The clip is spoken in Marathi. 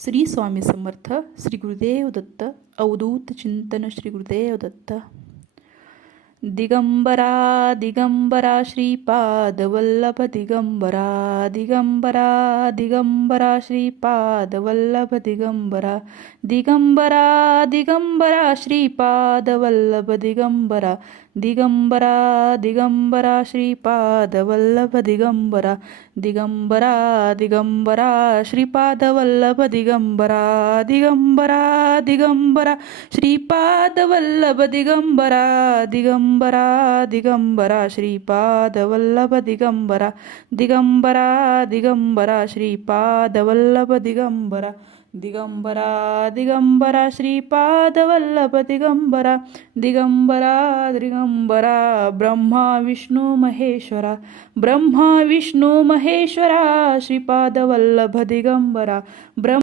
श्री स्वामी समर्थ. श्री गुरुदेव दत्त. अवधूत चिंतन. श्री गुरुदेव दत्त. दिगंबरा दिगंबरा श्रीपाद वल्लभ दिगंबरा दिगंबरा दिगंबरा श्रीपाद वल्लभ दिगंबरा दिगंबरा दिगंबरा श्रीपाद वल्लभ दिगंबरा दिगंबरा दिगंबरा श्रीपाद वल्लभ दिगंबरा दिगंबरा दिगंबरा श्रीपाद वल्लभ दिगंबरा दिगंबरा दिगंबरा श्रीपाद वल्लभ दिगंबरा दिगंबरा दिगंबरा श्रीपाद वल्लभ दिगंबरा दिगंबरा दिगंबरा श्रीपाद वल्लभ दिगंबरा दिगंबरा दिगंबरा श्रीपाद वल्लभ दिगंबरा दिगंबरा दिगंबरा ब्रह्मा विष्णू महेश्वरा ब्रह्मा विष्णू महेश्वरा श्रीपाद वल्लभ दिगंबरा ब्रह्म